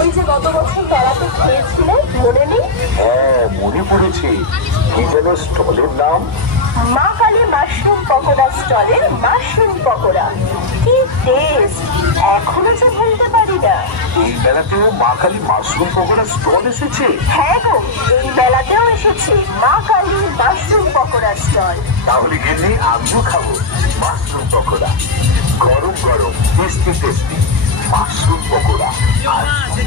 ওই যে গত বছর তলাতে খেয়েছিলে মনে নেই? হ্যাঁ মনে পড়েছে। কি যেন স্টলের নাম? মা কালী মাশরুম পকোড়া স্টলের মাশরুম পকোড়া। কি টেস্ট এখনও যে ভুলতে পারি না। এই মেলাতেও মা কালী মাশরুম পকোড়া স্টল এসেছে? হ্যাঁ গো এই মেলাতেও এসেছে মা কালী মাশরুম পকোড়া স্টল। তাহলে গেলে আমিও খাব মাশরুম পকোড়া। গরম গরম টেস্টি টেস্টি মাশরুম পকোড়া আর চিনি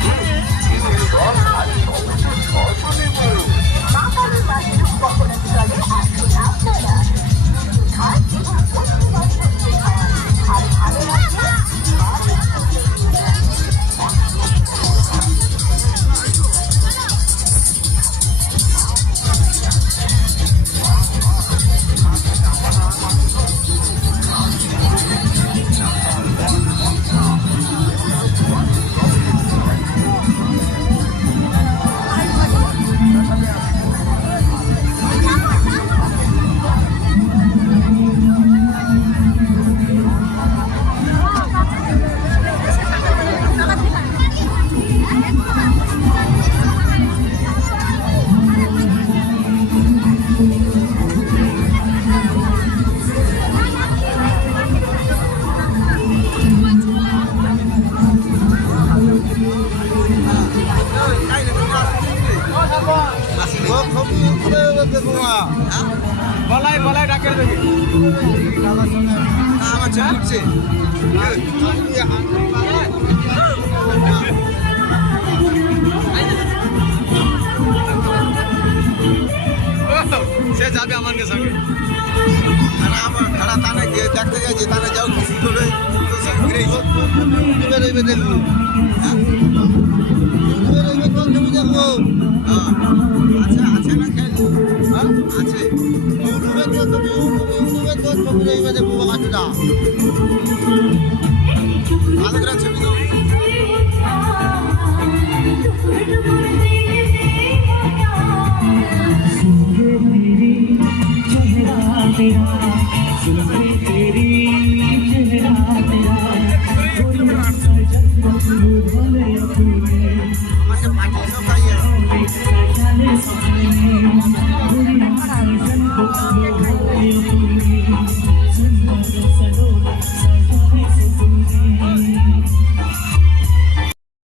বলাই বলাই ডাকে আমার চলছে সে যাবে আমার সঙ্গে আমার খাড়া তানে গিয়ে দেখতে গেছে তানে যাও খুশি করে তো সে ঘুরে এবার রইবে দেখব এবার রইবে কোন দেখব হ্যাঁ আচ্ছা। আছে। ইউটিউবে তো তুমি ইউটিউবে তো ছবি রইবে যে বুবা কাটুটা ভালো করে ছবি দাও तेरी चेहरा तेरा